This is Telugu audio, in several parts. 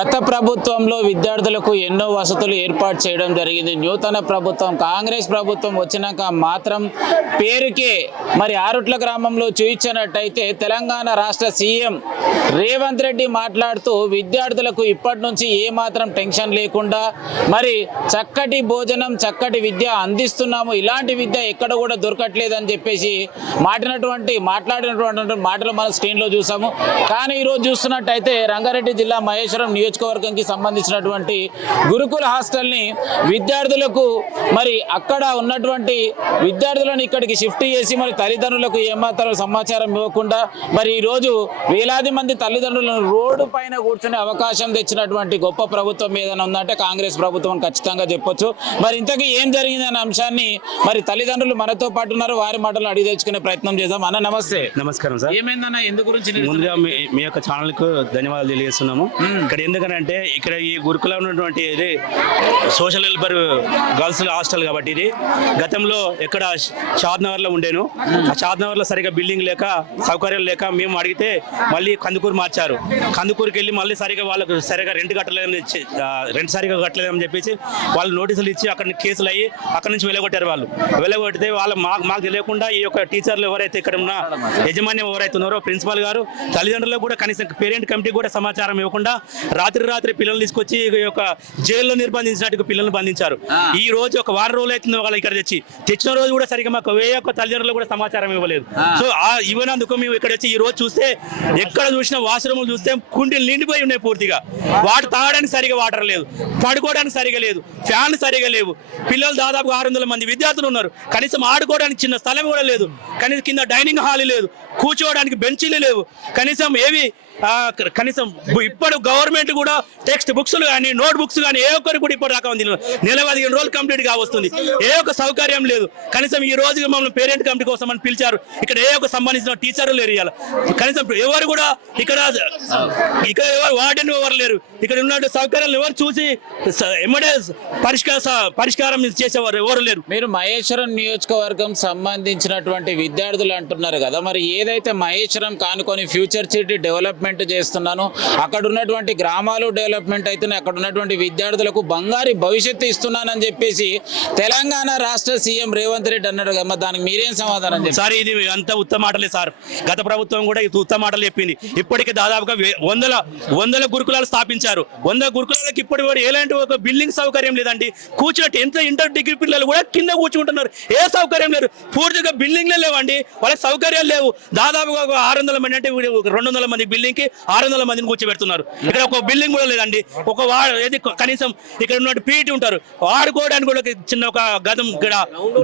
గత ప్రభుత్వంలో విద్యార్థులకు ఎన్నో వసతులు ఏర్పాటు చేయడం జరిగింది. నూతన ప్రభుత్వం కాంగ్రెస్ ప్రభుత్వం వచ్చినాక మాత్రం పేరుకే మరి ఆరుట్ల గ్రామంలో చూయించినట్టయితే తెలంగాణ రాష్ట్ర సీఎం రేవంత్ రెడ్డి మాట్లాడుతూ విద్యార్థులకు ఇప్పటి నుంచి ఏమాత్రం టెన్షన్ లేకుండా మరి చక్కటి భోజనం చక్కటి విద్య అందిస్తున్నాము, ఇలాంటి విద్య ఎక్కడ కూడా దొరకట్లేదని చెప్పేసి మాట్లాడినటువంటి మాటలు మనం స్క్రీన్లో చూసాము. కానీ ఈరోజు చూస్తున్నట్టయితే రంగారెడ్డి జిల్లా మహేశ్వరం నియోజకవర్గంకి సంబంధించినటువంటి గురుకుల హాస్టల్ని విద్యార్థులకు మరి అక్కడ ఉన్నటువంటి విద్యార్థులను ఇక్కడికి షిఫ్ట్ చేసి మరి తల్లిదండ్రులకు ఏమాత్రం సమాచారం ఇవ్వకుండా మరి ఈరోజు వేలాది మంది తల్లిదండ్రులను రోడ్డు పైన కూర్చునే అవకాశం తెచ్చినటువంటి గొప్ప ప్రభుత్వం ఏదైనా ఉందంటే కాంగ్రెస్ ప్రభుత్వం ఖచ్చితంగా చెప్పొచ్చు. మరి ఇంతకీ ఏం జరిగిందనే అంశాన్ని మరి తల్లిదండ్రులు మనతో పాటు ఉన్నారు, వారి మాటలు అడిగి తెచ్చుకునే ప్రయత్నం చేద్దాం. అన్న నమస్తే. నమస్కారం సార్. ఏమైందన్న, ఎందు గురించి? ముందుగా మీ యొక్క ఛానల్ కు ధన్యవాదాలు తెలియజేస్తున్నాము. ఇక్కడ ఎందుకంటే ఇక్కడ ఈ గురుకుల ఉన్నటువంటి ఇది సోషల్ వెల్ఫేర్ గర్ల్స్ హాస్టల్ కాబట్టి ఇది గతంలో ఎక్కడ షాద్నగర్ లో ఉండేను. ఆ షాద్నగర్ లో సరిగా బిల్డింగ్ లేక సౌకర్యాలు లేక మేము అడిగితే మళ్ళీ కందుకూరు మార్చారు. కందుకూరుకి వెళ్ళి మళ్ళీ సరిగా వాళ్ళకు సరిగా రెంట్ సరిగా కట్టలేదని చెప్పేసి వాళ్ళు నోటీసులు ఇచ్చి అక్కడ కేసులు అయ్యి అక్కడ నుంచి వెళ్ళగొట్టారు. వెళ్ళగొట్టితే వాళ్ళు మాకు తెలియకుండా ఈ యొక్క టీచర్లు ఎవరైతే ఇక్కడ ఉన్న యజమాన్యం ఎవరైతే ఉన్నారో ప్రిన్సిపాల్ గారు తల్లిదండ్రులకు కూడా కనీసం పేరెంట్ కమిటీ కూడా సమాచారం ఇవ్వకుండా రాత్రి పిల్లల్ని తీసుకొచ్చి ఈ యొక్క జైల్లో నిర్బంధించినట్టు పిల్లల్ని బంధించారు. ఈ రోజు ఒక వారం రోజులు అవుతుంది వాళ్ళు ఇక్కడ తెచ్చిన రోజు కూడా సరిగ్గా మాకు ఏ యొక్క తల్లిదండ్రులు కూడా సమాచారం ఇవ్వలేదు. సో ఇవ్వనందుకు మేము ఇక్కడ వచ్చి ఈ రోజు చూస్తే ఎక్కడ చూసినా వాష్రూములు చూస్తే కుండీలు నిండిపోయి ఉన్నాయి పూర్తిగా. తాగడానికి సరిగా వాటర్ లేదు, పడుకోవడానికి సరిగా లేదు, ఫ్యాన్ సరిగా లేవు. పిల్లలు దాదాపు 600 మంది విద్యార్థులు ఉన్నారు. కనీసం ఆడుకోవడానికి చిన్న స్థలం కూడా లేదు, కనీసం కింద డైనింగ్ హాల్ లేదు, కూర్చోవడానికి బెంచీలు లేవు, కనీసం ఇప్పుడు గవర్నమెంట్ కూడా టెక్స్ట్ బుక్స్ కానీ నోట్ బుక్స్ కానీ ఏ ఒక్కరు కూడా ఇప్పుడు దాకా ఉంది. 15 రోజులు కంప్లీట్ గా వస్తుంది, ఏ ఒక్క సౌకర్యం లేదు. కనీసం ఈ రోజు మమ్మల్ని పేరెంట్ కమిటీ కోసం అని పిలిచారు. ఇక్కడ ఏ ఒక్క సంబంధించిన టీచర్లు లేరు. ఇవాళ కనీసం ఎవరు కూడా ఇక్కడ ఎవరు వార్డెన్ ఎవరు లేరు. ఇక్కడ ఉన్న సౌకర్యాలు ఎవరు చూసి ఎమ్మడే పరిష్కారం చేసేవారు ఎవరు లేరు. మీరు మహేశ్వరం నియోజకవర్గం సంబంధించినటువంటి విద్యార్థులు అంటున్నారు కదా, మరి ఏదైతే మహేశ్వరం కానుకొని ఫ్యూచర్ సిటీ డెవలప్మెంట్ చేస్తున్నాను, అక్కడ ఉన్నటువంటి గ్రామాలు డెవలప్మెంట్ అవుతున్నాయి, అక్కడ ఉన్నటువంటి విద్యార్థులకు బంగారు భవిష్యత్తు ఇస్తున్నానని చెప్పేసి తెలంగాణ రాష్ట్ర సీఎం రేవంత్ రెడ్డి అన్నాడు కదా, దానికి మీరేం సమాధానం చెప్పారు? సార్ ఇది అంత ఉత్తమ మాటలే సార్. గత ప్రభుత్వం కూడా ఉత్తమ మాటలు చెప్పింది. ఇప్పటికే దాదాపుగా వందల గురుకులాలు స్థాపించారు. 100 గురుకులాలకు ఇప్పటి వరకు ఎలాంటి ఒక బిల్డింగ్ సౌకర్యం లేదండి. కూర్చున్నట్టు ఇంటర్ డిగ్రీ పిల్లలు కూడా కింద కూర్చుంటున్నారు, ఏ సౌకర్యం లేదు. పూర్తిగా బిల్డింగ్లే లేవండి, వాళ్ళకి సౌకర్యాలు లేవు. దాదాపుగా 600 మంది అంటే 200 మంది బిల్డింగ్ కి 600 మందిని కూర్చోబెడుతున్నారు. ఇక్కడ ఒక బిల్డింగ్ కూడా లేదండి. కనీసం ఇక్కడ ఉన్న పీటీ ఉంటారు, ఆడుకోవడానికి కూడా చిన్న ఒక గదం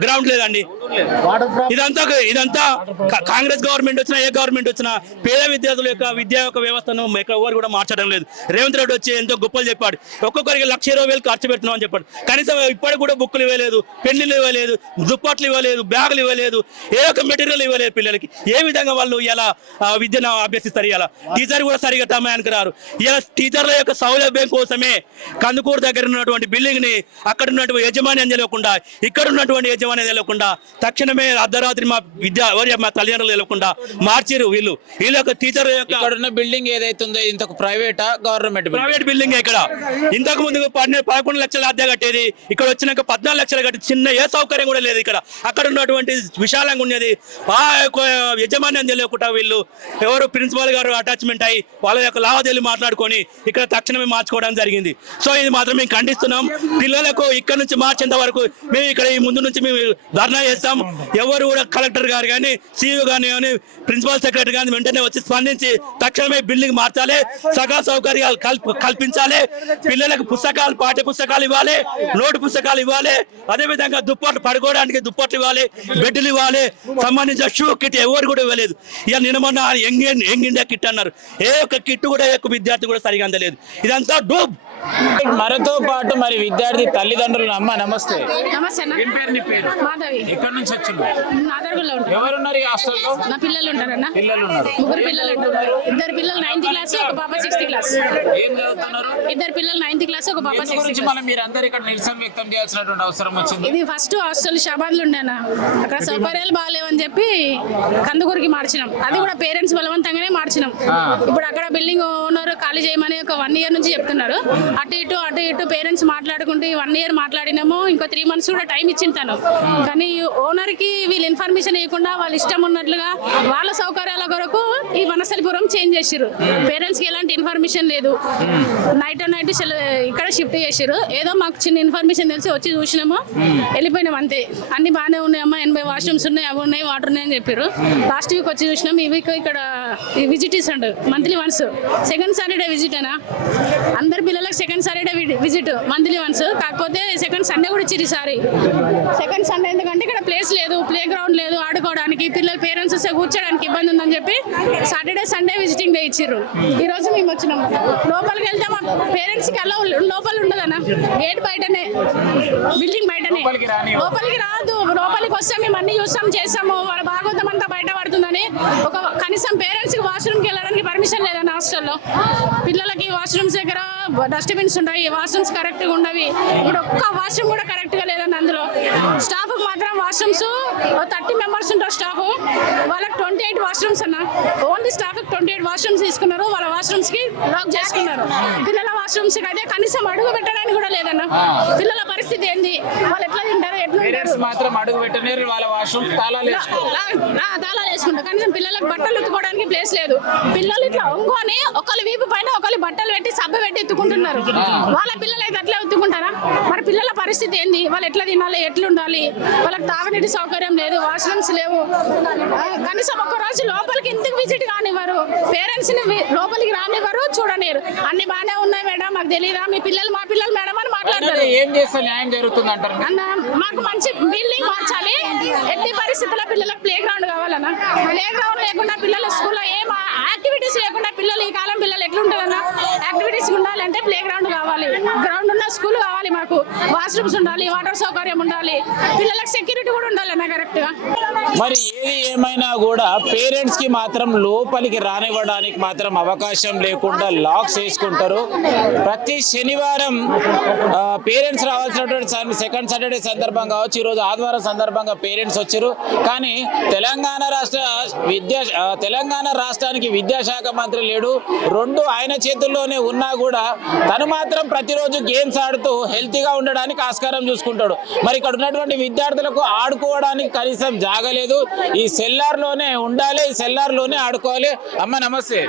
గ్రౌండ్ లేదండి. ఇదంతా కాంగ్రెస్ గవర్నమెంట్ వచ్చినా ఏ గవర్నమెంట్ వచ్చినా పేద విద్యార్థుల యొక్క విద్యా యొక్క వ్యవస్థను ఎవరు కూడా మార్చడం లేదు. రేవంత్ రెడ్డి వచ్చి ఎంతో గొప్పలు చెప్పాడు. ఒక్కొక్కరికి 1,20,000 ఖర్చు పెడుతున్నాం అని చెప్పాడు. కనీసం ఇప్పటికి కూడా బుక్కులు ఇవ్వలేదు, పెన్నులు ఇవ్వలేదు, దుప్పట్లు ఇవ్వలేదు, బ్యాగులు ఇవ్వలేదు, ఏ ఒక్క మెటీరియల్ ఇవ్వలేదు పిల్లలకి. ఏ విధంగా వాళ్ళు ఇలా విద్యను అభ్యసిస్తారు? ఇలా టీచర్ కూడా సరిగా సమయానికి రారు. ఇలా టీచర్ల యొక్క సౌలభ్యం కోసమే కందుకూరు దగ్గర ఉన్నటువంటి బిల్డింగ్ ని అక్కడ ఉన్నటువంటి యజమాన్యం తెలియకుండా, ఇక్కడ ఉన్నటువంటి యజమాన్యం తెలియకుండా తక్షణమే అర్ధరాత్రి మా తల్లిదండ్రులు తెలియకుండా మార్చిరు. వీళ్ళ యొక్క టీచర్ ఇక్కడ ఉన్న బిల్డింగ్ ఏదైతే ఉందో ఇంతకు ప్రైవేటా గవర్నమెంట్? Private building. ఇక్కడ ఇంతకు ముందు 11 లక్షల అద్దె కట్టేది, ఇక్కడ వచ్చినాక 14 లక్షలు కట్టి చిన్న ఏ సౌకర్యం కూడా లేదు. ఇక్కడ అక్కడ ఉన్నటువంటి విశాలంగా ఉన్నది ఆ యజమాన్యం తెలియకుండా వీళ్ళు ఎవరు ప్రిన్సిపాల్ గారు అటాచ్మెంట్ అయ్యి వాళ్ళ యొక్క లావాదేవీలు మాట్లాడుకొని ఇక్కడ తక్షణమే మార్చుకోవడం జరిగింది. సో ఇది మాత్రం మేము ఖండిస్తున్నాం. పిల్లలకు ఇక్కడ నుంచి మార్చేంత వరకు మేము ఇక్కడ ఈ ముందు నుంచి మేము ధర్నా చేస్తాం. ఎవరు కూడా కలెక్టర్ గారు కానీ సిఇఓ కానీ ప్రిన్సిపల్ సెక్రటరీ కానీ వెంటనే వచ్చి స్పందించి తక్షణమే బిల్డింగ్ మార్చాలి, సకల సౌకర్యాలు కల్పించాలి. పిల్లలకు పుస్తకాలు, పాఠ్య పుస్తకాలు ఇవ్వాలి, నోటు పుస్తకాలు ఇవ్వాలి. అదేవిధంగా దుప్పట్లు, పడుకోవడానికి దుప్పట్లు ఇవ్వాలి, బెడ్లు ఇవ్వాలి, సంబంధించిన షూ కిట్ ఎవరు కూడా ఇవ్వలేదు. ఇక నిన్న మొన్న యంగ్ ఇండియా కిట్ అన్నారు, ఏ ఒక్క కిట్ కూడా ఏ ఒక్క విద్యార్థి కూడా సరిగా అందలేదు. ఇదంతా డూబ్. మనతో పాటు మరి విద్యార్థి తల్లిదండ్రులు. అమ్మ నమస్తే. నమస్తే. ఏం పేరు నీ పేరు? మాధవి. ఎక్కడి నుంచి వచ్చిండు? నాదర్గుల్లో ఉంటారు. ఎవరున్నారు ఈ హాస్టల్లో? నా పిల్లలు ఉంటారన్న. పిల్లలు ఉన్నారు. 3 పిల్లలు ఉంటారు. 2 పిల్లలు 9th క్లాస్, ఒక పాప 6th క్లాస్. ఏం చదువుతున్నారు? 2 పిల్లలు 9th క్లాస్, ఒక పాప 6th క్లాస్. మనం మీరు అందరు ఇక్కడ నిరసన వ్యక్తం చేయాల్సినటువంటి అవసరం వచ్చింది. ఇది ఫస్ట్ హాస్టల్ షాబాద్లు ఉండేనా, అక్కడ సౌకర్యాలు బాగాలేవని చెప్పి కందుకూరుకి కి మార్చినాం. అది కూడా పేరెంట్స్ బలవంతంగానే మార్చినాం. ఇప్పుడు అక్కడ బిల్డింగ్ ఓనర్ ఖాళీ చేయమని ఒక 1 year నుంచి చెప్తున్నారు. అటు ఇటు పేరెంట్స్ మాట్లాడుకుంటూ 1 year మాట్లాడినాము. ఇంకో 3 months కూడా టైం ఇచ్చింటాను. కానీ ఓనర్ కి వీళ్ళు ఇన్ఫర్మేషన్ ఇవ్వకుండా వాళ్ళ ఇష్టం ఉన్నట్లుగా వాళ్ళ సౌకర్యాల కొరకు ఈ వనస్థలిపురం చేంజ్ చేసిర్రు. పేరెంట్స్ కి ఎలాంటి ఇన్ఫర్మేషన్ లేదు. నైట్ ఇక్కడ షిఫ్ట్ చేసిర్రు. ఏదో మాకు చిన్న ఇన్ఫర్మేషన్ తెలిసి వచ్చి చూసినాము, వెళ్ళిపోయినాం అంతే. అన్ని బాగానే ఉన్నాయమ్మా, 80 వాష్రూమ్స్ ఉన్నాయి, అవి ఉన్నాయి, వాటర్ ఉన్నాయి అని చెప్పారు. లాస్ట్ వీక్ వచ్చి చూసినాం. ఈ వీక్ ఇక్కడ విజిట్ ఇస్తాడు monthly once. Second Saturday visit అనా, అందరి పిల్లలకు second Saturday visit monthly once. కాకపోతే సెకండ్ సండే కూడా ఇచ్చింది ఈసారి. సెకండ్ సండే ఎందుకంటే ఇక్కడ ప్లేస్ లేదు, ప్లే గ్రౌండ్ లేదు ఆడుకోవడానికి, పిల్లలు పేరెంట్స్ వస్తే కూర్చోడానికి ఇబ్బంది ఉందని చెప్పి సాటర్డే సండే విజిటింగ్ డే ఇచ్చిర్రు. ఈ రోజు మేము వచ్చినాము. లోపలికి వెళ్తే మా పేరెంట్స్ కి అలా లోపల ఉండదన్న, గేట్ బయటనే, బిల్డింగ్ బయటనే, లోపలికి రాదు. లోపలికి వస్తే మేము అన్ని చూస్తాం చేస్తాము, వాళ్ళ భాగవతం అంతా బయట పడుతుందని. ఒక కనీసం పేరెంట్స్ కి వాష్రూమ్ కి వెళ్ళడానికి పర్మిషన్ లేదన్న హాస్టల్లో. పిల్లలకి వాష్రూమ్స్ దగ్గర డస్ట్బిన్స్ ఉంటాయి, వాష్రూమ్స్ కరెక్ట్ గా ఉండవి. ఇప్పుడు ఒక్క వాష్రూమ్ కూడా కరెక్ట్ గా లేదన్న. అందులో స్టాఫ్ మాత్రం వాష్రూమ్స్ 30 members ఉంటారు స్టాఫ్, వాళ్ళకి 28 వాష్రూమ్స్ అన్న. ఓన్లీ స్టాఫ్ 28 వాష్రూమ్స్ తీసుకున్నారు. వాళ్ళ వాష్రూమ్స్ కి లాక్ చేసుకున్నారు. పిల్లల వాష్రూమ్స్ కి అయితే కనీసం అడుగు పెట్టడానికి కూడా లేదన్న. పిల్లల పరిస్థితి ఏంది, వాళ్ళు ఎట్లా తింటారు, ఎట్లా మాత్రం అడుగు పెట్టలేరు. వాళ్ళ వాష్రూమ్ తాళాలు వేసుకుంటారు. కనీసం పిల్లలకు బట్టలు ఉతుకోవడానికి ప్లేస్ లేదు. పిల్లలు ఇట్లా ఒంగోని ఒకళ్ళు వీపు పైన ఒకళ్ళు బట్టలు పెట్టి సబ్బు పెట్టి ఎత్తుకుంటున్నారు. వాళ్ళ పిల్లలు అయితే అట్లా ఎత్తుకుంటారా? మరి పిల్లల పరిస్థితి ఏంది, వాళ్ళు ఎట్లా తినాలి, ఎట్లా ఉండాలి? వాళ్ళకి తాగునీటి సౌకర్యం లేదు, వాష్రూమ్స్ లేవు. కనీసం ఒక్క రోజు లోపలికి ఎందుకు విజిట్ కానివ్వరు, పేరెంట్స్ ని లోపలికి రానివ్వరు, చూడనివ్వరు. అన్ని బాగానే ఉన్నాయి మేడం, మాకు తెలియదా, మీ పిల్లలు మా పిల్లలు మేడం అని మాట్లాడతారు. ఏం చేస్తే న్యాయం జరుగుతుంది అంటారు అన్న? మాకు మంచి బిల్డింగ్ మార్చాలి. ఎట్టి పరిస్థితుల్లో పిల్లలకు ప్లే గ్రౌండ్ కావాలన్నా. ప్లే గ్రౌండ్ లేకుండా పిల్లల స్కూల్లో ఏం యాక్టివిటీస్ లేకుండా పిల్లలు, ఈ కాలం పిల్లలు ఎట్లుంటారన్నా? యాక్టివిటీస్ ఉండాలంటే ప్లే గ్రౌండ్ కావాలి, గ్రౌండ్ ఉన్న స్కూల్ కావాలి, మాకు వాష్రూమ్స్ ఉండాలి, వాటర్ సౌకర్యం ఉండాలి, పిల్లలకు సెక్యూరిటీ కూడా ఉండాలన్నా కరెక్ట్ గా. మరి ఏది ఏమైనా కూడా పేరెంట్స్ కి మాత్రం లోపలికి రానివ్వడానికి మాత్రం అవకాశం లేకుండా లాక్స్ వేసుకుంటారు. ప్రతి శనివారం పేరెంట్స్ రావాల్సినటువంటి సెకండ్ సాటర్డే సందర్భం కావచ్చు, ఈరోజు ఆదివారం సందర్భంగా పేరెంట్స్ వచ్చారు. కానీ తెలంగాణ రాష్ట్రానికి విద్యాశాఖ మంత్రి లేడు. 2 ఆయన చేతుల్లోనే ఉన్నా కూడా తను మాత్రం ప్రతిరోజు గేమ్స్ ఆడుతూ హెల్తీగా ఉండడానికి ఆస్కారం చూసుకుంటాడు. మరి ఇక్కడ ఉన్నటువంటి విద్యార్థులకు ఆడుకోవడానికి కనీసం జాగలేదు. ఈ సెల్లార్ లోనే ఉండాలి, ఈ సెల్లార్ లోనే ఆడుకోవాలి. అమ్మ నమస్తే,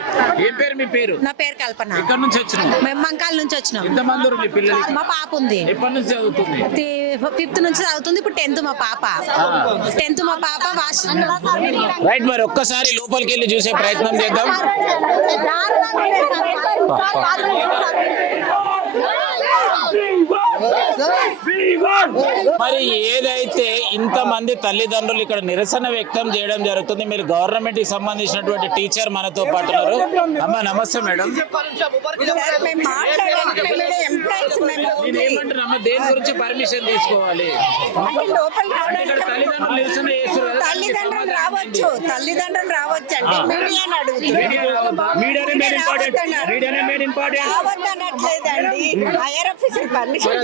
ఏం పేరు మీ పేరు? నా పేరు కల్పన. ఎక్కడి నుంచి వచ్చినాం? మేము మంకాల నుంచి వచ్చినాం. ఎంతమంది ఉన్నారు మీ పిల్లలు? మా పాప ఉంది. ఎప్పటి నుంచి చదువుతుంది? 5th నుంచి చదువుతుంది. ఇప్పుడు 10th మా పాప. 10th మా పాప. రైట్, మరి ఒక్కసారి లోపలికి వెళ్ళి చూసే ప్రయత్నం చేద్దాం. మరి ఏదైతే ఇంతమంది తల్లిదండ్రులు ఇక్కడ నిరసన వ్యక్తం చేయడం జరుగుతుంది. మీరు గవర్నమెంట్ కి సంబంధించినటువంటి టీచర్ మనతో పాటు ఉన్నారు. అమ్మ నమస్తే మేడం. ఏమంటారమ్మా, దేని గురించి పర్మిషన్ తీసుకోవాలి? తల్లిదండ్రులు నిరసన చేస్తున్నారు. తల్లిదండ్రులు రావచ్చు, తల్లిదండ్రులు రావచ్చు అండి. మీడియాని రావద్దనట్లేదండి. హైయర్ ఆఫీసర్ పర్మిషన్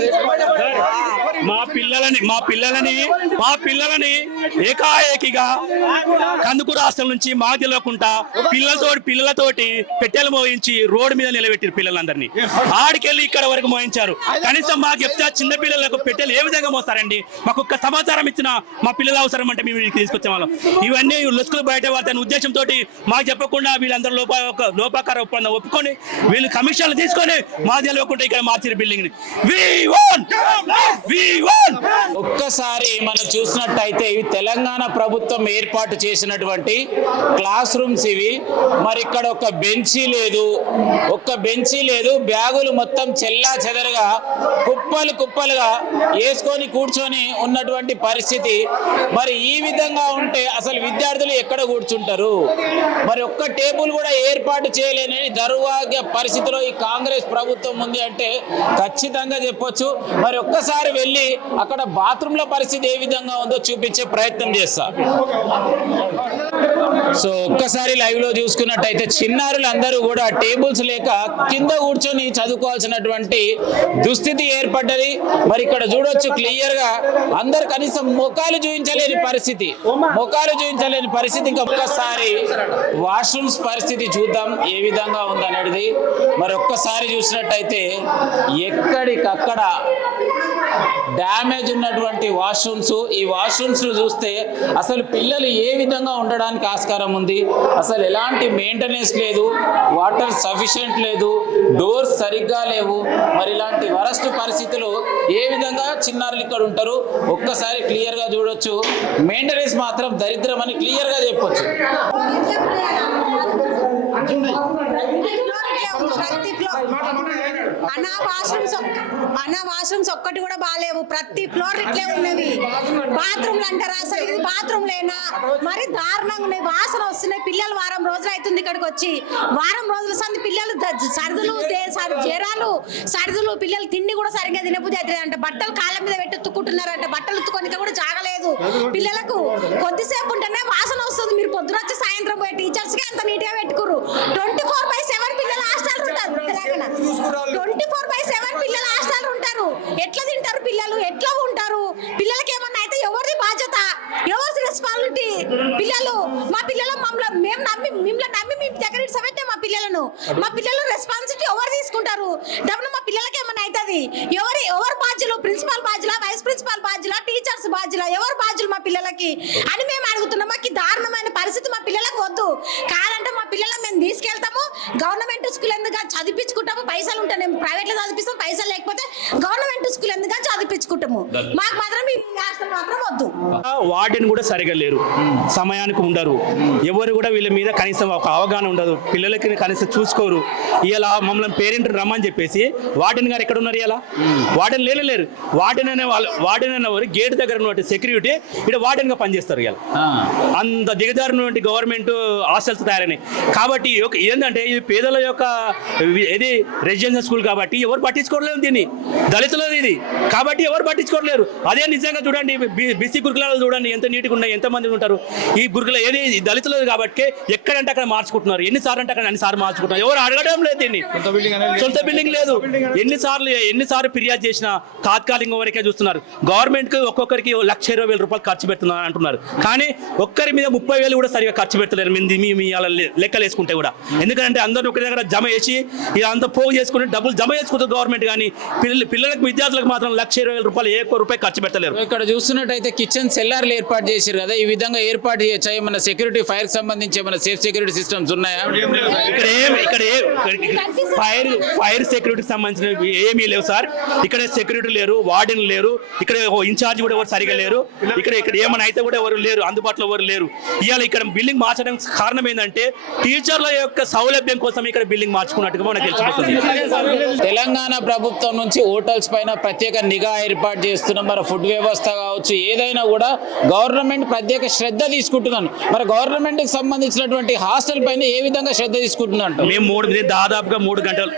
మా పిల్లలని ఏకాఏకిగా కందుకూరు హాస్టల్ నుంచి మాకు తెలియకుండా పిల్లలతోటి పెట్టెలు మోయించి రోడ్డు మీద నిలబెట్టారు. పిల్లలందరినీ ఆడికెళ్ళి ఇక్కడ వరకు మోయించారు. కనీసం మాకు చెప్తే చిన్న పిల్లలకు పెట్టెలు ఏ విధంగా మోస్తారండి? మాకు ఒక్క సమాచారం ఇచ్చిన మా పిల్లలు అవసరం అంటే మేము తీసుకొచ్చే వాళ్ళం. ఇవన్నీ లొసుకులు బయట పడతాయని ఉద్దేశంతో మాకు చెప్పకుండా వీళ్ళందరూ లోపాకార ఒప్పందం ఒప్పుకొని వీళ్ళు కమిషన్లు తీసుకొని మా తెలియకుండా ఇక్కడ మార్చారు బిల్డింగ్ ని. ఒక్కసారి మనం చూసినట్టయితే ఇవి తెలంగాణ ప్రభుత్వం ఏర్పాటు చేసినటువంటి క్లాస్ రూమ్స్ ఇవి. మరి ఇక్కడ ఒక్క బెంచీ లేదు, బ్యాగులు మొత్తం చెల్లా చెదరగా కుప్పలుగా వేసుకొని కూర్చొని ఉన్నటువంటి పరిస్థితి. మరి ఈ విధంగా ఉంటే అసలు విద్యార్థులు ఎక్కడ కూర్చుంటారు? మరి ఒక్క టేబుల్ కూడా ఏర్పాటు చేయలేని దౌర్భాగ్య పరిస్థితిలో ఈ కాంగ్రెస్ ప్రభుత్వం ఉంది అంటే ఖచ్చితంగా చెప్పొచ్చు. మరి ఒక్కసారి వెళ్ళి అక్కడ బాత్రూంల పరిస్థితి ఏ విధంగా ఉందో చూపించే ప్రయత్నం చేస్తా. సో ఒక్కసారి లైవ్ లో చూసుకున్నట్టయితే చిన్నారులు అందరూ కూడా టేబుల్స్ లేక కింద కూర్చొని చదువుకోవాల్సినటువంటి దుస్థితి ఏర్పడ్డది. మరి ఇక్కడ చూడొచ్చు క్లియర్ గా అందరు కనీసం ముఖాలు చూపించలేని పరిస్థితి, ఇంకా ఒక్కసారి వాష్రూమ్స్ పరిస్థితి చూద్దాం ఏ విధంగా ఉందనేది. మరి ఒక్కసారి చూసినట్టయితే ఎక్కడికక్కడ డ్యామేజ్ ఉన్నటువంటి వాష్రూమ్స్. ఈ వాష్రూమ్స్ చూస్తే అసలు పిల్లలు ఏ విధంగా ఉండడానికి ఆస్కారం ఉంది, అసలు ఎలాంటి మెయింటెనెన్స్ లేదు, వాటర్ సఫిషియెంట్ లేదు, డోర్స్ సరిగ్గా లేవు. మరి ఇలాంటి వరస్ట్ పరిస్థితులు ఏ విధంగా చిన్నారులు ఇక్కడ ఉంటారు ఒక్కసారి క్లియర్ గా చూడొచ్చు. మెయింటెనెన్స్ మాత్రం దరిద్రం అని క్లియర్ గా చెప్పొచ్చు. వాష్రూమ్స్ ఒక్కటి కూడా బాగాలేవు, ప్రతి ఫ్లోర్ ఇట్లే ఉన్నవి. బాత్రూమ్లు అంటారా, అసలు ఇది బాత్రూమ్ లేనా, మరి దారుణంగా ఉన్నాయి, వాసన వస్తున్నాయి. పిల్లలు వారం రోజులు అవుతుంది ఇక్కడికి వచ్చి, వారం రోజుల సంది పిల్లలు సర్దులు జ్వరాలు సర్దులు, పిల్లలు తిండి కూడా సరిగ్గా తినబుద్ధి అవుతుంది అంట, బట్టలు కాళ్ళ మీద పెట్టి ఉత్తుకుంటున్నారంట, బట్టలు ఉత్తుకోనికి కూడా జాగలేదు పిల్లలకు. కొద్దిసేపు ఉంటేనే వాసన వస్తుంది. మీరు పొద్దున వచ్చి సాయంత్రం పోయి టీచర్స్ కి అంత నీట్ గా పెట్టుకురు. 24/7 పిల్లలు హాస్టల్ ఉంటారు, 24/7 పిల్లలు హాస్టల్ ఉంటారు. ఎట్లా తింటారు పిల్లలు, ఎట్లా ఉంటారు? పిల్లలకి ఏమన్నా అయితే ఎవరిది బాధ్యత, ఎవరి రెస్పాన్సిబిలిటీ? పిల్లలు మా పిల్లలు మేము నమ్మి మీ దగ్గర ఇచ్చబెట్టే మా పిల్లలు రెస్పాన్సిబిలిటీ ఎవరు తీసుకుంటారు? డబ్బులు మా పిల్లలకి ఏమన్నా అవుతుంది, ఎవరు బాధ్యులు? ప్రిన్సిపాల్ బాధ్యుల, వైస్ ప్రిన్సిపాల్ బాధ్యుల, టీచర్స్ బాధ్యుల, ఎవరు బాధ్యులు మా పిల్లలకి అని మేము అడుగుతున్నాం. మాకు దారుణమైన పరిస్థితి మా పిల్లలకు వద్దు. కాదంటే మా పిల్లలు మేము తీసుకెళ్తాము, గవర్నమెంట్ స్కూల్ ఎందుకు చదివించుకుంటాము, పైసలు ఉంటాయి, మేము ప్రైవేట్ లో చదివిస్తాం, పైసలు లేకపోతే గవర్నమెంట్ స్కూల్ ఎందుకు చదివించుకుంటాము. మాకు మాత్రం ఈ హాస్టల్ మాత్రం వద్దు. వార్డెన్ కూడా సరిగా లేరు, సమయానికి ఉండరు, ఎవరు కూడా వీళ్ళ మీద కనీసం ఒక అవగాహన ఉండదు, పిల్లలకి కనీసం చూసుకోరు. ఇలా మమ్మల్ని పేరెంట్ రమ్మని చెప్పేసి వార్డెన్ గారు ఎక్కడ ఉన్నారు? ఇలా వార్డెన్ లేరు. వార్డెన్ అనే వారు గేట్ దగ్గర ఉన్నటువంటి సెక్యూరిటీ ఇక్కడ వార్డెన్ గా పనిచేస్తారు. ఇలా అంత దిగజారినటువంటి గవర్నమెంట్ హాస్టల్స్ తయారైనాయి. కాబట్టి ఏంటంటే ఇది పేదల యొక్క ఇది రెసిడెన్షియల్ స్కూల్ కాబట్టి ఎవరు పట్టించుకోవట్లేదు దీన్ని, దళితులది ఇది కాబట్టి ఎవరు పట్టించుకోవట్లేరు. అదే నిజంగా చూడండి, బీసీ గురుకులాలు చూడండి ఎంత నీట్గా ఉన్నాయి, ఎంత మంది ఉంటారు. ఈ గురుకుల ఏది దళితులది కాబట్టి ఎక్కడంటే అక్కడ మార్చుకుంటున్నారు, ఎన్నిసార్లు అంటే అక్కడ అన్నిసార్లు మార్చుకుంటున్నారు. ఎవరు అడగడం లేదు దీన్ని, సొంత బిల్డింగ్ లేదు. ఎన్నిసార్లు ఫిర్యాదు చేసినా తాత్కాలికంగా వరకే చూస్తున్నారు. గవర్నమెంట్ కి ఒక్కొక్కరికి 1,20,000 రూపాయలు ఖర్చు పెడుతున్నారు అంటున్నారు, కానీ ఒక్కరి మీద 30,000 కూడా సరిగా ఖర్చు పెడతలేరు మీ లెక్కలు వేసుకుంటే కూడా. ఎందుకంటే అందరూ ఒక దగ్గర జమ చేసి అంతా పోగు చేసుకుని డబ్బులు జమ చేసుకుంటారు గవర్నమెంట్, కానీ పిల్లలకు విద్యార్థులకు మాత్రం 1,20,000 రూపాయలు ఏ రూపాయి ఖర్చు పెట్టలేరు. ఇక్కడ చూస్తున్నట్టయితే కిచెన్ సెల్లార్లు ఏర్పాటు చేశారు కదా, ఈ విధంగా ఏర్పాటు చేయొచ్చా? ఏమైనా సెక్యూరిటీ ఫైర్ సంబంధించి ఏమైనా సేఫ్ సెక్యూరిటీ సిస్టమ్స్ ఉన్నాయా? ఫైర్ సెక్యూరిటీకి సంబంధించిన ఏమీ లేవు సార్. ఇక్కడ సెక్యూరిటీ లేరు, వార్డెన్ లేరు, ఇక్కడ ఇన్ఛార్జ్ కూడా ఎవరు సరిగా లేరు, ఇక్కడ ఏమైనా అయితే కూడా ఎవరు లేరు, అందుబాటులో ఎవరు లేరు. ఇవాళ ఇక్కడ బిల్డింగ్ మార్చడానికి కారణం ఏంటంటే టీచర్ల యొక్క సౌలభ్యం కోసం ఇక్కడ బిల్డింగ్ మార్చుకున్నట్టుగా మనకు తెలిసిపోతుంది. తెలంగాణ ప్రభుత్వం నుంచి హోటల్స్ పైన ప్రత్యేక నిఘా ఏర్పాటు చేస్తున్నాం. మరి ఫుడ్ వ్యవస్థ కావచ్చు, ఏదైనా కూడా గవర్నమెంట్ ప్రత్యేక శ్రద్ధ తీసుకుంటున్నాను. మరి గవర్నమెంట్ కి సంబంధించినటువంటి హాస్టల్ పైన ఏ విధంగా శ్రద్ధ తీసుకుంటున్నాం? మేము దాదాపుగా 3 గంటలు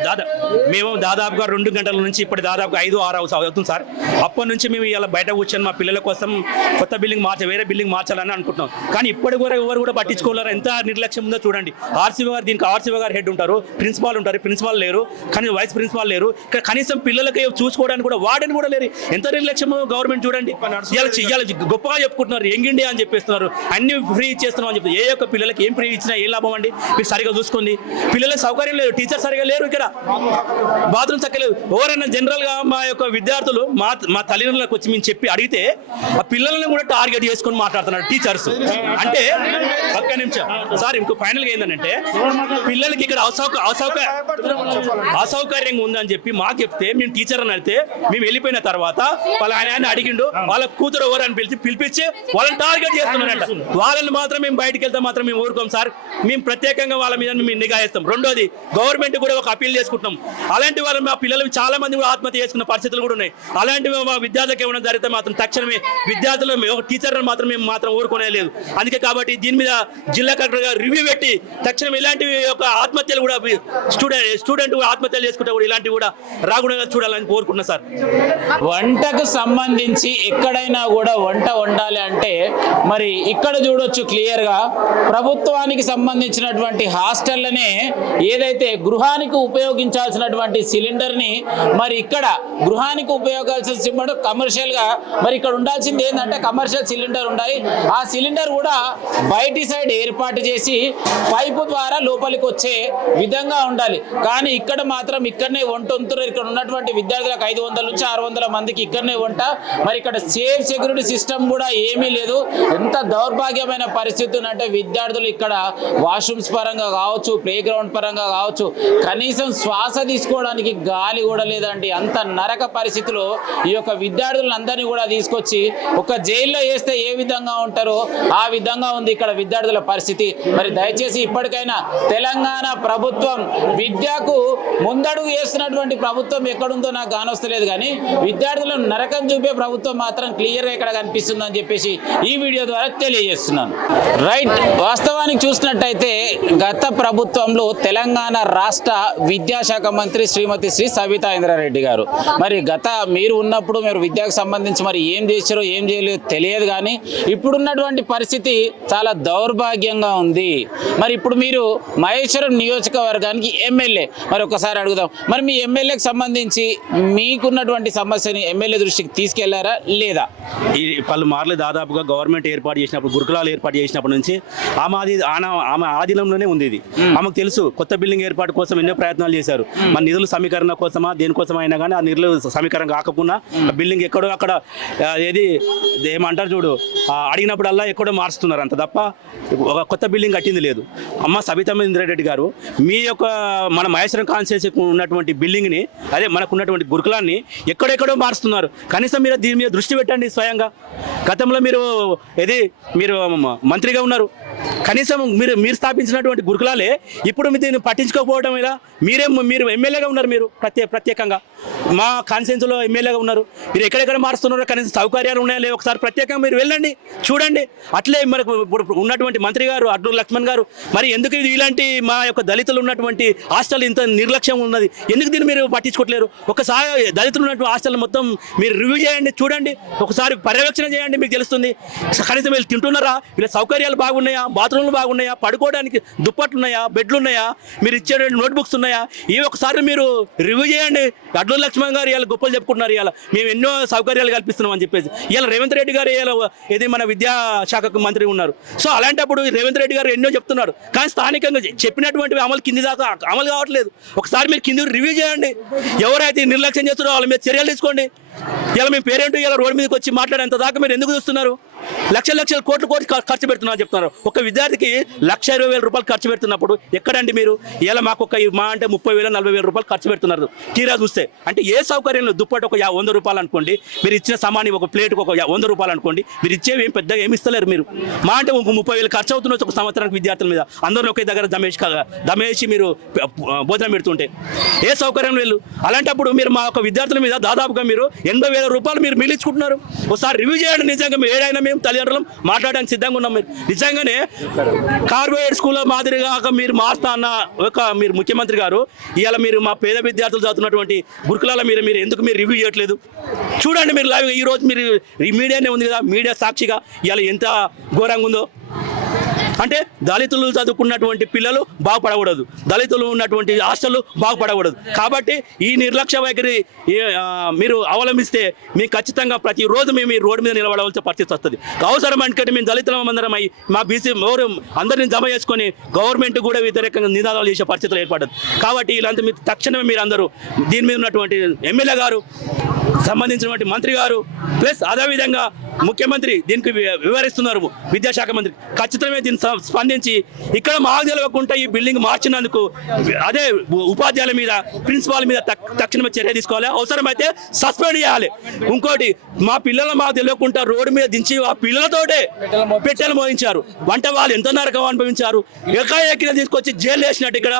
మేము దాదాపుగా 2 గంటల నుంచి ఇప్పుడు దాదాపుగా 5-6 అవుతుంది సార్. అప్పటి నుంచి మేము ఇలా బయట కూర్చొని మా పిల్లల కోసం కొత్త బిల్డింగ్ వేరే బిల్డింగ్ మార్చాలని అనుకుంటున్నాం, కానీ ఇప్పటి కూడా ఎవరు కూడా పట్టించుకోలేరు. ఎంత నిర్లక్ష్యం ఉందో చూడండి. ఆర్సీఓ గారు, దీనికి ఆర్సీఓ గారు హెడ్ ఉంటారు, ప్రిన్సిపాల్ ఉంటారు, ప్రిన్సిపాల్ లేరు, కానీ వైస్ ప్రిన్సిపాల్ లేరు. ఇక్కడ కనీసం పిల్లలకి చూసుకోవడానికి కూడా వార్డెన్ కూడా లేరు. ఎంత నిర్లక్ష్యం గవర్నమెంట్ చూడండి. ఇవాళ గొప్పగా చెప్పుకుంటున్నారు, యంగ్ ఇండియా అని చెప్పేస్తున్నారు, అన్ని ఫ్రీ ఇచ్చేస్తున్నాం అని చెప్పి. ఏ యొక్క పిల్లలకి ఏం ఫ్రీ ఇచ్చినా ఏం లాభం అండి? మీరు సరిగా చూసుకోండి. పిల్లలకు సౌకర్యం లేదు, టీచర్ సరిగా లేరు, ఇక్కడ బాత్రూమ్ చక్కలేదు. ఎవరైనా జనరల్ గా మా యొక్క విద్యార్థులు మా తల్లిదండ్రులకు వచ్చి మేము చెప్పి అడిగితే ఆ పిల్లలను కూడా టార్గెట్ చేసుకొని మాట్లాడుతున్నారు టీచర్స్. అంటే ఒక్క నిమిషం సార్, ఇంకో ఫైనల్ గా ఏంటంటే పిల్లలకి ఇక్కడ అసౌకర్యంగా ఉందని చెప్పి మాకు చెప్తే మేము టీచర్ అని అడిగితే మేము వెళ్ళిపోయిన తర్వాత వాళ్ళ ఆయన అడిగిండు, వాళ్ళ కూతురు ఎవరు అని పిలిపించి వాళ్ళని టార్గెట్ చేస్తున్నారంట. వాళ్ళని మాత్రం మేము బయటకు వెళ్తే మాత్రం మేము ఊరుకోం సార్, మేము ప్రత్యేకంగా వాళ్ళ మీద మేము నిఘా వేస్తాం. రెండోది గవర్నమెంట్ కూడా ఒక అప్పీల్ చేసుకుంటున్నాం. అలాంటి వాళ్ళు మా పిల్లలు చాలా మంది కూడా ఆత్మహత్య చేసుకున్న పరిస్థితులు కూడా ఉన్నాయి. అలాంటివి మా విద్యార్థులకు ఏమైనా జరిగితే మాత్రం తక్షణమే విద్యార్థులు ఒక టీచర్ మాత్రం మేము మాత్రం ఊరుకునే లేదు. అందుకే కాబట్టి దీని మీద జిల్లా కలెక్టర్ గారు రివ్యూ పెట్టి తక్షణం ఇలాంటివి ఒక ఆత్మహత్యలు కూడా స్టూడెంట్ ఆత్మహత్యలు చేసుకుంటే కూడా ఇలాంటివి కూడా రాకుండా చూడాలని కోరుకుంటున్నా సార్. వంటకు సంబంధించి ఎక్కడైనా కూడా వంట ఉండాలి అంటే మరి ఇక్కడ చూడొచ్చు క్లియర్గా ప్రభుత్వానికి సంబంధించినటువంటి హాస్టళ్లనే ఏదైతే గృహానికి ఉపయోగించాల్సినటువంటి సిలిండర్ని మరి ఇక్కడ గృహానికి ఉపయోగించాల్సిన సిలిండర్ కమర్షియల్గా మరి ఇక్కడ ఉండాల్సింది ఏంటంటే కమర్షియల్ సిలిండర్ ఉండాలి. ఆ సిలిండర్ కూడా బయటి సైడ్ ఏర్పాటు చేసి పైపు ద్వారా లోపలికి వచ్చే విధంగా ఉండాలి. కానీ ఇక్కడ మాత్రం ఇక్కడనే వంట వంతున్నారు. ఇక్కడ ఉన్నటువంటి విద్యార్థులకు 500 నుంచి 600 మందికి ఇక్కడనే వంట. మరి ఇక్కడ సేఫ్ సెక్యూరిటీ సిస్టమ్ కూడా ఏమీ లేదు. ఎంత దౌర్భాగ్యమైన పరిస్థితి ఉందంటే విద్యార్థులు ఇక్కడ వాష్రూమ్స్ పరంగా కావచ్చు, ప్లే గ్రౌండ్ పరంగా కావచ్చు, కనీసం శ్వాస తీసుకోవడానికి గాలి కూడా లేదండి. అంత నరక పరిస్థితిలో ఈ యొక్క విద్యార్థులందరినీ కూడా తీసుకొచ్చి ఒక జైల్లో వేస్తే ఏ విధంగా ఉంటారో ఆ విధంగా ఉంది ఇక్కడ విద్యార్థుల పరిస్థితి. మరి దయచేసి ఇప్పటికైనా తెలంగాణ ప్రభుత్వం విద్యకు ముందడుగు వేస్తున్నటువంటి ప్రభుత్వం ఎక్కడుందో నాకు కానొస్తలేదు, కానీ విద్యార్థులను నరకం చూపే ప్రభుత్వం మాత్రం క్లియర్గా ఇక్కడ కనిపిస్తుందని చెప్పేసి ఈ వీడియో ద్వారా తెలియజేస్తున్నాను. రైట్, వాస్తవానికి చూసినట్టయితే గత ప్రభుత్వంలో తెలంగాణ రాష్ట్ర విద్యాశాఖ మంత్రి శ్రీమతి శ్రీ సబితా ఇంద్రారెడ్డి గారు మరి మీరు ఉన్నప్పుడు మీరు విద్యకు సంబంధించి మరి ఏం చేశారో ఏం చేయలేదో తెలియదు, కానీ ఇప్పుడున్నటువంటి పరిస్థితి చాలా దౌర్భాగ్యంగా ఉంది. మరి ఇప్పుడు మీరు మహేశ్వరం నియోజకవర్గానికి ఎమ్మెల్యే, మరి ఒకసారి అడుగుదాం, మరి మీ ఎమ్మెల్యేకి సంబంధించి మీకున్నటువంటి సమస్యని ఎమ్మెల్యే దృష్టికి తీసుకెళ్లారా లేదా? ఈ పలుమార్లు దాదాపుగా గవర్నమెంట్ ఏర్పాటు చేసినప్పుడు, గురుకులాలు ఏర్పాటు చేసినప్పటి నుంచి ఆమె ఆధీనంలోనే ఉంది ఇది. ఆమెకు తెలుసు కొత్త బిల్డింగ్ ఏర్పాటు కోసం ఎన్నో ప్రయత్నాలు చేశారు. మన నిధుల సమీకరణ కోసమా దేనికోసం అయినా కానీ ఆ నిధులు సమీకరణ కాకపోయినా బిల్డింగ్ ఎక్కడో అక్కడ ఏమంటారు చూడు అడిగినప్పుడల్లా ఎక్కడో మారుస్తున్నారు అంత తప్ప ఒక కొత్త బిల్డింగ్ కట్టింది లేదు. అమ్మ సబితా ఇంద్రారెడ్డి గారు మీ యొక్క మన మహేశ్వరం కాన్స్టిట్యూన్సీకి ఉన్నటువంటి బిల్డింగ్ని, అదే మనకు ఉన్నటువంటి గురుకులాన్ని ఎక్కడెక్కడో మారుస్తున్నారు. కనీసం మీరు దీని మీద దృష్టి పెట్టండి. స్వయంగా గతంలో మీరు మంత్రిగా ఉన్నారు, కనీసం మీరు స్థాపించినటువంటి గురుకులాలే ఇప్పుడు దీన్ని పట్టించుకోకపోవడం ఇలా. మీరు ఎమ్మెల్యేగా ఉన్నారు, మీరు ప్రత్యేకంగా మా కాన్స్టిట్యూన్సీలో ఎమ్మెల్యేగా ఉన్నారు. మీరు ఎక్కడెక్కడ మారుస్తున్నారో కనీసం సౌకర్యాలు ఉన్నాయా లేవు ఒకసారి ప్రత్యేకంగా మీరు వెళ్ళండి, చూడండి. అట్లే మనకు ఇప్పుడు ఉన్నటువంటి మంత్రి గారు అడ్డూరు లక్ష్మణ్ గారు మరి ఎందుకు ఇలాంటి మా యొక్క దళితులు ఉన్నటువంటి హాస్టల్ ఇంత నిర్లక్ష్యం ఉన్నది, ఎందుకు దీన్ని మీరు పట్టించుకోవట్లేరు? ఒకసారి దళితులు ఉన్నటువంటి హాస్టల్ మొత్తం మీరు రివ్యూ చేయండి, చూడండి, ఒకసారి పర్యవేక్షణ చేయండి, మీకు తెలుస్తుంది. కనీసం వీళ్ళు తింటున్నారా, వీళ్ళ సౌకర్యాలు బాగున్నాయా, బాత్రూమ్లు బాగున్నాయా, పడుకోవడానికి దుప్పట్లు ఉన్నాయా, బెడ్లు ఉన్నాయా, మీరు ఇచ్చే నోట్బుక్స్ ఉన్నాయా, ఇవి ఒకసారి మీరు రివ్యూ చేయండి. అడ్డూరు లక్ష్మణ్ గారు ఇవాళ గొప్పలు చెప్పుకుంటున్నారు, ఇవాళ మేము ఎన్నో సౌకర్యాలు కల్పిస్తున్నాం అని చెప్పేసి. ఇవాళ రేవంత్ రెడ్డి గారు ఇది మన విద్యాశాఖకు మంత్రి ఉన్నారు. సో అలాంటప్పుడు రేవంత్ రెడ్డి గారు ఎన్నో చెప్తున్నాడు, కానీ స్థానికంగా చెప్పినటువంటివి కింది దాకా అమలు కావట్లేదు. ఒకసారి మీరు కింది రివ్యూ చేయండి, ఎవరైతే నిర్లక్ష్యం చేస్తున్నారో వాళ్ళ మీద చర్యలు తీసుకోండి. ఇలా మేము పేరెంట్ ఇలా రోడ్డు మీదకి వచ్చి మాట్లాడేంత దాకా మీరు ఎందుకు చూస్తున్నారు? లక్షల కోట్లు ఖర్చు పెడుతున్నారు చెప్తున్నారు. ఒక విద్యార్థికి 1,20,000 రూపాయలు ఖర్చు పెడుతున్నప్పుడు ఎక్కడండి మీరు? ఇలా మాకు అంటే 30,000 40,000 రూపాయలు ఖర్చు పెడుతున్నారు. తీరా చూస్తే అంటే ఏ సౌకర్యంలో దుప్పటి ఒక 100 రూపాయలు అనుకోండి, మీరు ఇచ్చిన సామాన్య ఒక ప్లేట్కి ఒక 100 రూపాయలు అనుకోండి, మీరు ఇచ్చేవి ఏం పెద్దగా ఏమి ఇస్తలేరు. మీరు అంటే 30,000 ఖర్చు అవుతున్న ఒక సంవత్సరానికి విద్యార్థుల మీద అందరూ ఒకే దగ్గర దమేసి మీరు భోజనం పెడుతుంటే ఏ సౌకర్యం లేదు. అలాంటప్పుడు మీరు మా యొక్క విద్యార్థుల మీద దాదాపుగా మీరు 80,000 రూపాయలు మీరు మిగిలించుకుంటున్నారు. ఒకసారి రివ్యూ చేయండి. నిజంగా ఏదైనా మేము తల్లిదండ్రులం మాట్లాడడానికి సిద్ధంగా ఉన్నాం. మీరు నిజంగానే కార్పొరేట్ స్కూల్ మాదిరిగా మీరు మారుతా అన్న మీరు ముఖ్యమంత్రి గారు ఇవాళ మీరు మా పేద విద్యార్థులు చదువుతున్నటువంటి గురుకులాల మీరు ఎందుకు మీరు రివ్యూ చేయట్లేదు? చూడండి మీరు లైవ్ ఈరోజు మీరు ఈ మీడియానే ఉంది కదా, మీడియా సాక్షిగా ఇవాళ ఎంత ఘోరంగా ఉందో. అంటే దళితులు చదువుకున్నటువంటి పిల్లలు బాగుపడకూడదు, దళితులు ఉన్నటువంటి హాస్టళ్ళు బాగుపడకూడదు. కాబట్టి ఈ నిర్లక్ష్య వైఖరి మీరు అవలంబిస్తే మీకు ఖచ్చితంగా ప్రతిరోజు మేము ఈ రోడ్డు మీద నిలబడవలసిన పరిస్థితి వస్తుంది. అవసరం అనుకంటే మేము దళితులం అందరం అయ్యి మా బీసీ అందరినీ జమ చేసుకొని గవర్నమెంట్ కూడా వ్యతిరేకంగా నినాదాలు చేసే పరిస్థితులు ఏర్పడదు. కాబట్టి ఇలాంటి మీరు తక్షణమే మీరు అందరూ దీని మీద ఉన్నటువంటి ఎమ్మెల్యే గారు, సంబంధించినటువంటి మంత్రి గారు, ప్లస్ అదేవిధంగా ముఖ్యమంత్రి దీనికి వివరిస్తున్నారు, విద్యాశాఖ మంత్రి ఖచ్చితమే దీన్ని స్పందించి ఇక్కడ మాకు తెలియకుండా ఈ బిల్డింగ్ మార్చినందుకు అదే ఉపాధ్యాయుల మీద, ప్రిన్సిపాల్ మీద తక్షణమే చర్య తీసుకోవాలి. అవసరమైతే సస్పెండ్ చేయాలి. ఇంకోటి, మా పిల్లలు మాకు తెలియకుండా రోడ్డు మీద దించి ఆ పిల్లలతోటే పెట్టెలు మోయించారు. వంట వాళ్ళు ఎంత నరకం అనుభవించారు. ఎక్కిన తీసుకొచ్చి జైలు వేసినట్టు ఇక్కడ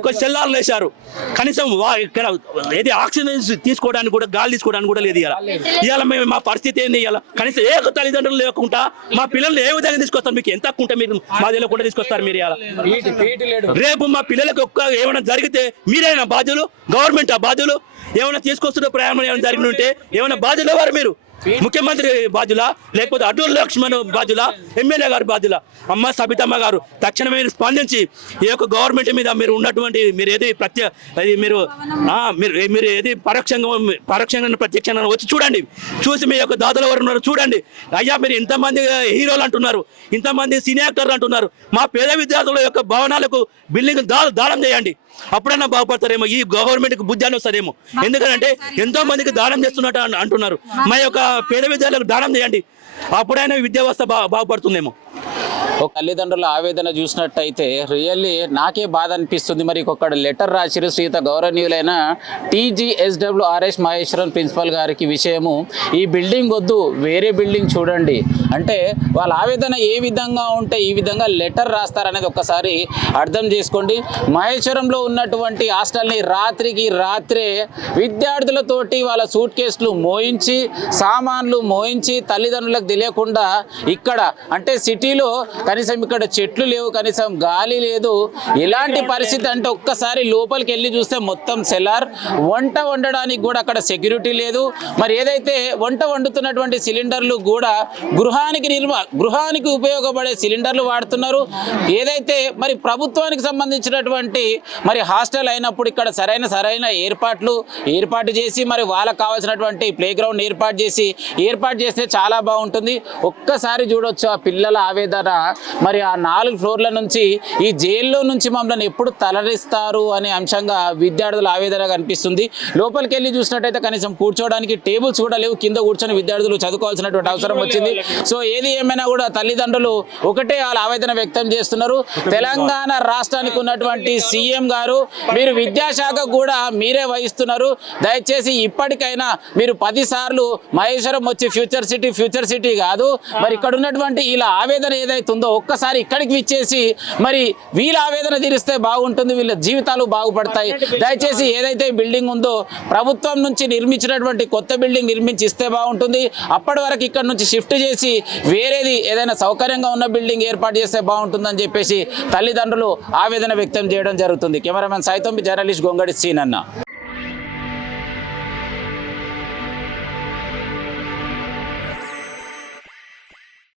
ఒక సెల్లార్లు వేశారు. కనీసం ఇక్కడ ఏది ఆక్సిజన్ తీసుకోవడానికి కూడా, గాలి తీసుకోవడానికి కూడా లేదు. ఇవాళ మేము మా పరిస్థితి ఏంది? ఇవాళ కనీసం ఏ తల్లిదండ్రులు లేకుండా మా పిల్లల్ని ఏ విధంగా తీసుకొస్తారు? మీకు ఎంత ఉంటే మీరు మా దగ్గర కూడా తీసుకొస్తారు. మీరు రేపు మా పిల్లలకు ఏమైనా జరిగితే మీరైనా బాధ్యులు, గవర్నమెంట్ ఆ బాధ్యులు. ఏమైనా తీసుకొస్తున్న ప్రయాణం ఏమైనా జరిగి ఉంటే ఏమైనా బాధ్యులు ఎవరు? మీరు ముఖ్యమంత్రి బాధ్యులా, లేకపోతే అటూరు లక్ష్మణ్ బాధ్యులా, ఎమ్మెల్యే గారు బాధ్యులా? అమ్మ సబితమ్మ గారు తక్షణమే మీరు స్పందించి ఈ యొక్క గవర్నమెంట్ మీద మీరు ఉన్నటువంటి మీరు ఏది మీరు ఏది పరోక్షంగా ప్రత్యక్షంగా వచ్చి చూడండి, చూసి మీ యొక్క దాతలు ఎవరు ఉన్నారో చూడండి. అయ్యా మీరు ఇంతమంది హీరోలు అంటున్నారు, ఇంతమంది సినీ యాక్టర్లు అంటున్నారు, మా పేద విద్యార్థుల యొక్క భవనాలకు బిల్డింగ్ దానం చేయండి, అప్పుడైనా బాగుపడతారేమో, ఈ గవర్నమెంట్కి బుద్ధాన్ని వస్తారేమో. ఎందుకంటే ఎంతో మందికి దానం చేస్తున్నట్టు అంటున్నారు. మా యొక్క పేద విద్యార్థులకు దానం చేయండి, అప్పుడైనా విద్యా వ్యవస్థ బాగుపడుతుందేమో. ఒక తల్లిదండ్రుల ఆవేదన చూసినట్టయితే రియల్లీ నాకే బాధ అనిపిస్తుంది. మరి ఒక్కడ లెటర్ రాసిరు శ్రీత గౌరవనీయులైన TGSWRS మహేశ్వరన్ ప్రిన్సిపల్ గారికి విషయము, ఈ బిల్డింగ్ వద్దు వేరే బిల్డింగ్ చూడండి అంటే వాళ్ళ ఆవేదన ఏ విధంగా ఉంటే ఈ విధంగా లెటర్ రాస్తారనేది ఒక్కసారి అర్థం చేసుకోండి. మహేశ్వరంలో ఉన్నటువంటి హాస్టల్ని రాత్రికి రాత్రే విద్యార్థులతోటి వాళ్ళ సూట్ కేసులు మోయించి సామాన్లు మోయించి తల్లిదండ్రులకు తెలియకుండా ఇక్కడ అంటే సిటీలో కనీసం ఇక్కడ చెట్లు లేవు, కనీసం గాలి లేదు. ఇలాంటి పరిస్థితి అంటే ఒక్కసారి లోపలికి వెళ్ళి చూస్తే మొత్తం సెలార్, వంట వండడానికి కూడా అక్కడ సెక్యూరిటీ లేదు. మరి ఏదైతే వంట వండుతున్నటువంటి సిలిండర్లు కూడా గృహానికి ఉపయోగపడే సిలిండర్లు వాడుతున్నారు. ఏదైతే మరి ప్రభుత్వానికి సంబంధించినటువంటి మరి హాస్టల్ అయినప్పుడు ఇక్కడ సరైన ఏర్పాటు చేసి మరి వాళ్ళకు కావాల్సినటువంటి ప్లే గ్రౌండ్ ఏర్పాటు చేస్తే చాలా బాగుంటుంది. ఒక్కసారి చూడొచ్చు ఆ పిల్లల ఆవేదన. మరి ఆ 4 ఫ్లోర్ల నుంచి ఈ జైల్లో నుంచి మమ్మల్ని ఎప్పుడు తరలిస్తారు అనే అంశంగా విద్యార్థుల ఆవేదన కనిపిస్తుంది. లోపలికి వెళ్ళి చూసినట్టయితే కనీసం కూర్చోవడానికి టేబుల్స్ కూడా లేవు, కింద కూర్చొని విద్యార్థులు చదువుకోవాల్సినటువంటి అవసరం వచ్చింది. సో ఏది ఏమైనా కూడా తల్లిదండ్రులు ఒకటే వాళ్ళ ఆవేదన వ్యక్తం చేస్తున్నారు. తెలంగాణ రాష్ట్రానికి ఉన్నటువంటి సీఎం గారు మీరు విద్యాశాఖ కూడా మీరే వహిస్తున్నారు. దయచేసి ఇప్పటికైనా మీరు 10 సార్లు మహేశ్వరం వచ్చి ఫ్యూచర్ సిటీ కాదు, మరి ఇక్కడ ఉన్నటువంటి ఇలా ఆవేదన ఏదైతుందో ఒక్కసారి ఇక్కడికి విచ్చేసి మరి వీళ్ళ ఆవేదన తీరిస్తే బాగుంటుంది, వీళ్ళ జీవితాలు బాగుపడతాయి. దయచేసి ఏదైతే బిల్డింగ్ ఉందో ప్రభుత్వం నుంచి నిర్మించినటువంటి కొత్త బిల్డింగ్ నిర్మించి ఇస్తే బాగుంటుంది. అప్పటి వరకు ఇక్కడ నుంచి షిఫ్ట్ చేసి వేరేది ఏదైనా సౌకర్యంగా ఉన్న బిల్డింగ్ ఏర్పాటు చేస్తే బాగుంటుందని చెప్పేసి తల్లిదండ్రులు ఆవేదన వ్యక్తం చేయడం జరుగుతుంది. కెమెరామెన్ సైతం జర్నలిస్ట్ గొంగడి సీనన్న.